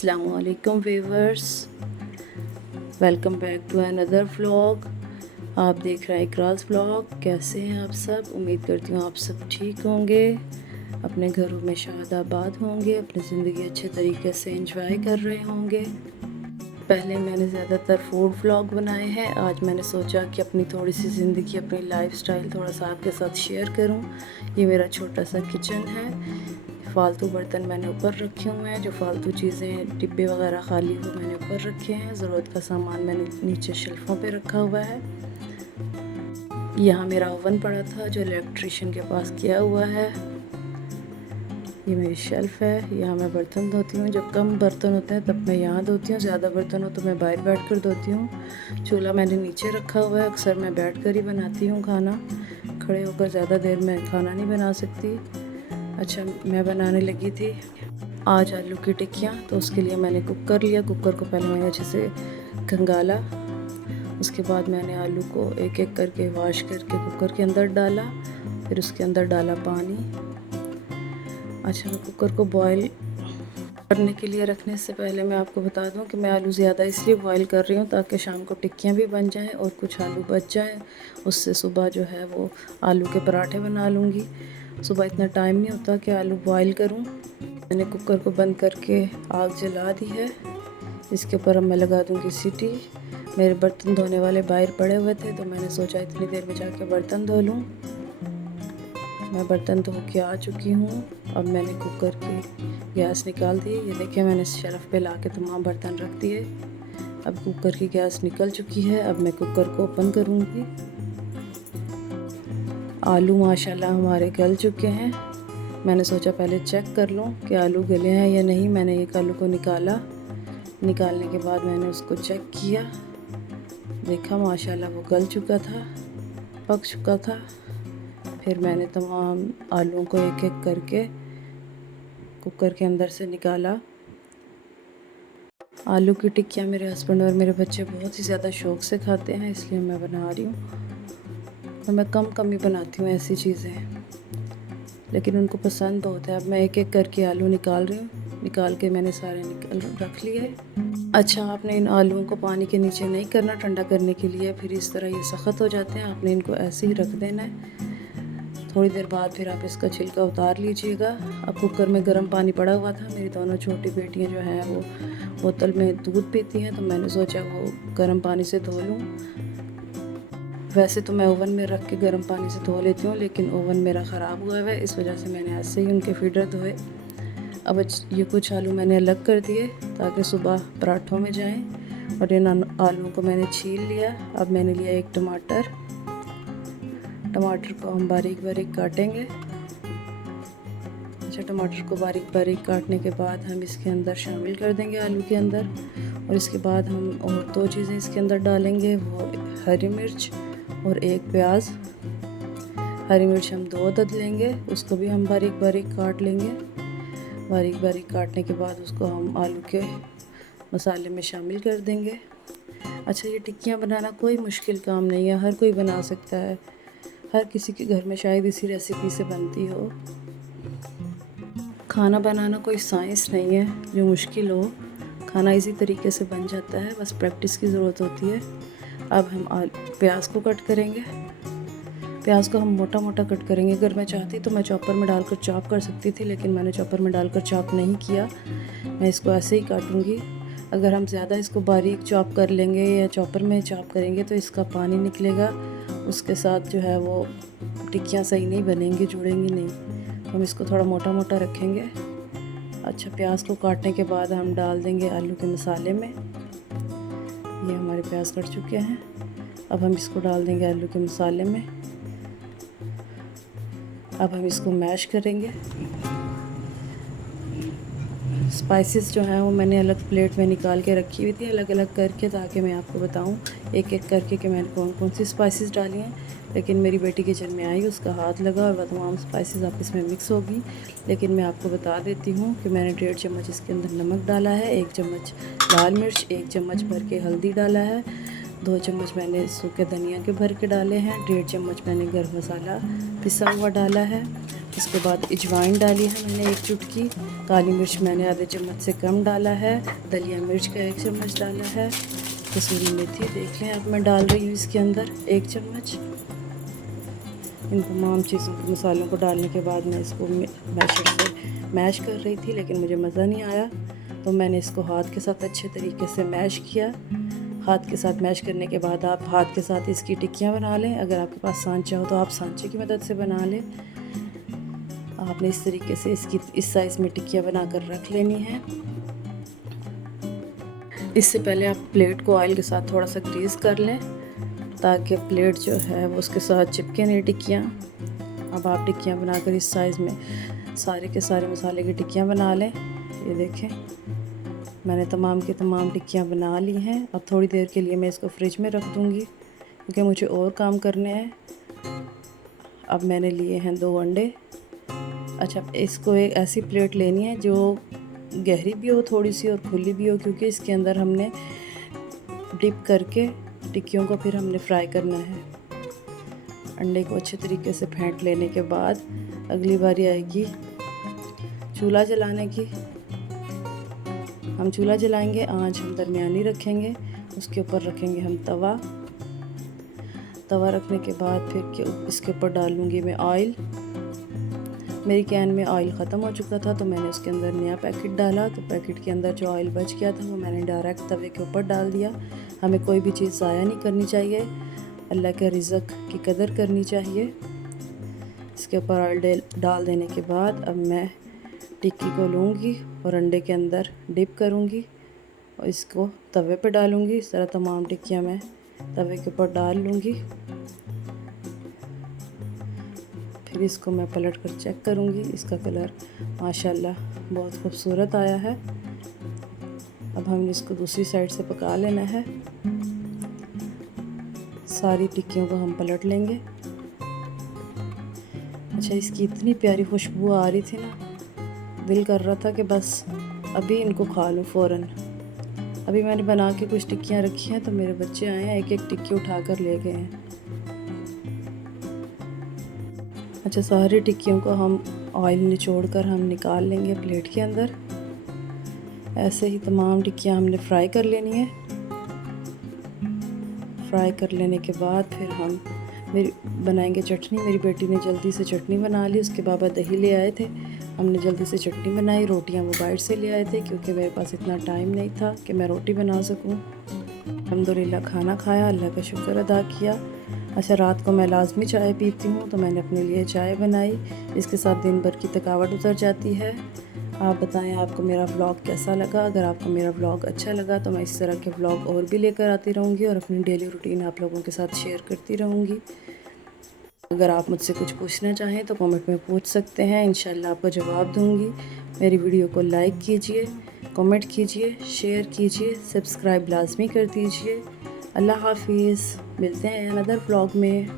अस्सलामुअलैकुम viewers, welcome back to another vlog. आप देख रहे हैं इकराज़ व्लॉग। कैसे हैं आप सब? उम्मीद करती हूँ आप सब ठीक होंगे, अपने घरों में शादाबाद होंगे, अपनी ज़िंदगी अच्छे तरीके से एंजॉय कर रहे होंगे। पहले मैंने ज़्यादातर फूड व्लॉग बनाए हैं। आज मैंने सोचा कि अपनी थोड़ी सी ज़िंदगी, अपनी लाइफस्टाइल थोड़ा सा आपके साथ शेयर करूं। ये मेरा छोटा सा किचन है। फालतू बर्तन मैंने ऊपर रखे हुए हैं, जो फालतू चीज़ें डिब्बे वगैरह खाली हुए मैंने ऊपर रखे हैं। ज़रूरत का सामान मैंने नीचे शेल्फ़ों पे रखा हुआ है। यहाँ मेरा ओवन पड़ा था जो इलेक्ट्रिशियन के पास किया हुआ है। ये मेरी शेल्फ़ है, यहाँ मैं बर्तन धोती हूँ। जब कम बर्तन होते हैं तब मैं यहाँ धोती हूँ, ज़्यादा बर्तन हो तो मैं बाहर बैठ कर धोती हूँ। चूल्हा मैंने नीचे रखा हुआ है। अक्सर मैं बैठ कर ही बनाती हूँ खाना, खड़े होकर ज़्यादा देर में खाना नहीं बना सकती। अच्छा, मैं बनाने लगी थी आज आलू की टिक्कियाँ, तो उसके लिए मैंने कुकर लिया। कुकर को पहले मैंने अच्छे से खंगाला, उसके बाद मैंने आलू को एक एक करके वॉश करके कुकर के अंदर डाला, फिर उसके अंदर डाला पानी। अच्छा, मैं कुकर को बॉईल करने के लिए रखने से पहले मैं आपको बता दूं कि मैं आलू ज़्यादा इसलिए बॉईल कर रही हूँ ताकि शाम को टिक्कियाँ भी बन जाएं और कुछ आलू बच जाएं। उससे सुबह जो है वो आलू के पराठे बना लूँगी। सुबह इतना टाइम नहीं होता कि आलू बॉईल करूं। मैंने कुकर को बंद करके आग जला दी है। इसके ऊपर अब मैं लगा दूंगी सीटी। मेरे बर्तन धोने वाले बाहर पड़े हुए थे तो मैंने सोचा इतनी देर में जाके बर्तन धो लूँ। मैं बर्तन धो के आ चुकी हूँ। अब मैंने कुकर की गैस निकाल दी। ये देखिए, मैंने शेल्फ़ पे ला के तमाम बर्तन रख दिए। अब कुकर की गैस निकल चुकी है। अब मैं कुकर को ओपन करूँगी। आलू माशाल्लाह हमारे गल चुके हैं। मैंने सोचा पहले चेक कर लूँ कि आलू गले हैं या नहीं। मैंने एक आलू को निकाला। निकालने के बाद मैंने उसको चेक किया, देखा माशाल्लाह वो गल चुका था, पक चुका था। फिर मैंने तमाम आलूओं को एक एक करके कुकर के अंदर से निकाला। आलू की टिक्कियाँ मेरे हस्बैंड और मेरे बच्चे बहुत ही ज़्यादा शौक़ से खाते हैं, इसलिए मैं बना रही हूँ। और मैं कम ही बनाती हूँ ऐसी चीज़ें, लेकिन उनको पसंद बहुत है। अब मैं एक एक करके आलू निकाल रही हूँ। निकाल के मैंने सारे रख लिए। अच्छा, आपने इन आलूओं को पानी के नीचे नहीं करना ठंडा करने के लिए, फिर इस तरह ये सख्त हो जाते हैं। आपने इनको ऐसे ही रख देना है। थोड़ी देर बाद फिर आप इसका छिलका उतार लीजिएगा। अब कुकर में गर्म पानी पड़ा हुआ था। मेरी दोनों छोटी बेटियां जो हैं वो बोतल में दूध पीती हैं, तो मैंने सोचा वो गर्म पानी से धो लूँ। वैसे तो मैं ओवन में रख के गर्म पानी से धो लेती हूँ, लेकिन ओवन मेरा ख़राब हुआ है, इस वजह से मैंने ऐसे ही उनके फीडर धोए। अब ये कुछ आलू मैंने अलग कर दिए ताकि सुबह पराठों में जाएं। और इन आलूओं को मैंने छील लिया। अब मैंने लिया एक टमाटर। टमाटर को हम बारीक बारीक काटेंगे। अच्छा, टमाटर को बारीक बारीक काटने के बाद हम इसके अंदर शामिल कर देंगे आलू के अंदर। और इसके बाद हम और दो चीज़ें इसके अंदर डालेंगे, वो हरी मिर्च और एक प्याज। हरी मिर्च हम 2 अदद लेंगे, उसको भी हम बारीक बारीक काट लेंगे। बारीक बारीक काटने के बाद उसको हम आलू के मसाले में शामिल कर देंगे। अच्छा, ये टिक्कियाँ बनाना कोई मुश्किल काम नहीं है, हर कोई बना सकता है। हर किसी के घर में शायद इसी रेसिपी से बनती हो। खाना बनाना कोई साइंस नहीं है जो मुश्किल हो। खाना इसी तरीके से बन जाता है, बस प्रैक्टिस की ज़रूरत होती है। अब हम प्याज को कट करेंगे। प्याज को हम मोटा मोटा कट करेंगे। अगर मैं चाहती तो मैं चॉपर में डालकर चॉप कर सकती थी, लेकिन मैंने चॉपर में डालकर चॉप नहीं किया। मैं इसको ऐसे ही काटूंगी। अगर हम ज़्यादा इसको बारीक चॉप कर लेंगे या चॉपर में चॉप करेंगे तो इसका पानी निकलेगा, उसके साथ जो है वो टिक्कियाँ सही नहीं बनेंगी, जुड़ेंगी नहीं। हम इसको थोड़ा मोटा मोटा रखेंगे। अच्छा, प्याज को काटने के बाद हम डाल देंगे आलू के मसाले में। ये हमारे प्याज कट चुके हैं। अब हम इसको डाल देंगे आलू के मसाले में। अब हम इसको मैश करेंगे। स्पाइसेस जो हैं वो मैंने अलग प्लेट में निकाल के रखी हुई थी, अलग अलग करके, ताकि मैं आपको बताऊं एक एक करके कि मैंने कौन कौन सी स्पाइसेस डाली हैं। लेकिन मेरी बेटी किचन में आई, उसका हाथ लगा और वह तमाम स्पाइसेस आपस में मिक्स हो गई। लेकिन मैं आपको बता देती हूँ कि मैंने 1.5 चम्मच इसके अंदर नमक डाला है, 1 चम्मच लाल मिर्च, 1 चम्मच भर के हल्दी डाला है, 2 चम्मच मैंने सूखे धनिया के भर के डाले हैं, 1.5 चम्मच मैंने गर्म मसाला पिसा हुआ डाला है। इसके बाद अजवाइन डाली है मैंने 1 चुटकी, काली मिर्च मैंने आधे चम्मच से कम डाला है, दलिया मिर्च का 1 चम्मच डाला है, कसूरी मेथी देख लें अब मैं डाल रही हूँ इसके अंदर 1 चम्मच। इन तमाम चीज़ों को मसालों को डालने के बाद मैं इसको मैशर से मैश कर रही थी, लेकिन मुझे मज़ा नहीं आया, तो मैंने इसको हाथ के साथ अच्छे तरीके से मैश किया। हाथ के साथ मैश करने के बाद आप हाथ के साथ इसकी टिक्कियाँ बना लें। अगर आपके पास सांचा हो तो आप सांचे की मदद से बना लें। आपने इस तरीके से इसकी इस साइज़ में टिक्कियाँ बना कर रख लेनी है। इससे पहले आप प्लेट को ऑयल के साथ थोड़ा सा ग्रीस कर लें ताकि प्लेट जो है वो उसके साथ चिपके नहीं टिक्कियाँ। अब आप टिक्कियाँ बनाकर इस साइज़ में सारे के सारे मसाले की टिक्कियाँ बना लें। ये देखें मैंने तमाम की तमाम टिक्कियाँ बना ली हैं। अब थोड़ी देर के लिए मैं इसको फ्रिज में रख दूँगी क्योंकि मुझे और काम करने हैं। अब मैंने लिए हैं 2 अंडे। अच्छा, इसको एक ऐसी प्लेट लेनी है जो गहरी भी हो थोड़ी सी और खुली भी हो, क्योंकि इसके अंदर हमने डिप करके टिक्कियों को फिर हमने फ्राई करना है। अंडे को अच्छे तरीके से फेंट लेने के बाद अगली बारी आएगी चूल्हा जलाने की। हम चूल्हा जलाएंगे, आंच हम दरमियानी रखेंगे, उसके ऊपर रखेंगे हम तवा रखने के बाद फिर इसके ऊपर डालूँगी मैं ऑयल। मेरी कैन में ऑयल ख़त्म हो चुका था तो मैंने उसके अंदर नया पैकेट डाला, तो पैकेट के अंदर जो ऑयल बच गया था वो मैंने डायरेक्ट तवे के ऊपर डाल दिया। हमें कोई भी चीज़ ज़ाया नहीं करनी चाहिए, अल्लाह के रिज़्क़ की कदर करनी चाहिए। इसके ऊपर ऑयल डाल देने के बाद अब मैं टिक्की को लूँगी और अंडे के अंदर डिप करूँगी और इसको तवे पे डालूँगी। इस तरह तमाम टिक्कियाँ मैं तवे के ऊपर डाल लूँगी। फिर इसको मैं पलट कर चेक करूँगी। इसका कलर माशाल्लाह बहुत खूबसूरत आया है। अब हम इसको दूसरी साइड से पका लेना है। सारी टिक्कियों को हम पलट लेंगे। अच्छा, इसकी इतनी प्यारी खुशबू आ रही थी ना, दिल कर रहा था कि बस अभी इनको खा लूँ फ़ौरन। अभी मैंने बना के कुछ टिक्कियाँ रखी हैं तो मेरे बच्चे आए हैं, एक एक टिक्की उठा कर ले गए हैं। अच्छा, सारी टिक्कियों को हम ऑयल निचोड़ कर हम निकाल लेंगे प्लेट के अंदर। ऐसे ही तमाम टिक्कियाँ हमने फ्राई कर लेनी है। फ्राई कर लेने के बाद फिर हम बनाएंगे चटनी। मेरी बेटी ने जल्दी से चटनी बना ली, उसके बाबा दही ले आए थे, हमने जल्दी से चटनी बनाई। रोटियां वो बाहर से ले आए थे क्योंकि मेरे पास इतना टाइम नहीं था कि मैं रोटी बना सकूं। अल्हम्दुलिल्लाह खाना खाया, अल्लाह का शुक्र अदा किया। अच्छा, रात को मैं लाजमी चाय पीती हूँ तो मैंने अपने लिए चाय बनाई, इसके साथ दिन भर की थकावट उतर जाती है। आप बताएं आपको मेरा व्लॉग कैसा लगा। अगर आपको मेरा व्लॉग अच्छा लगा तो मैं इस तरह के व्लॉग और भी लेकर आती रहूँगी और अपनी डेली रूटीन आप लोगों के साथ शेयर करती रहूँगी। अगर आप मुझसे कुछ पूछना चाहें तो कमेंट में पूछ सकते हैं, इंशाल्लाह आपको जवाब दूँगी। मेरी वीडियो को लाइक कीजिए, कमेंट कीजिए, शेयर कीजिए, सब्सक्राइब लाजमी कर दीजिए। अल्लाह हाफिज़, मिलते हैं अनदर व्लॉग में।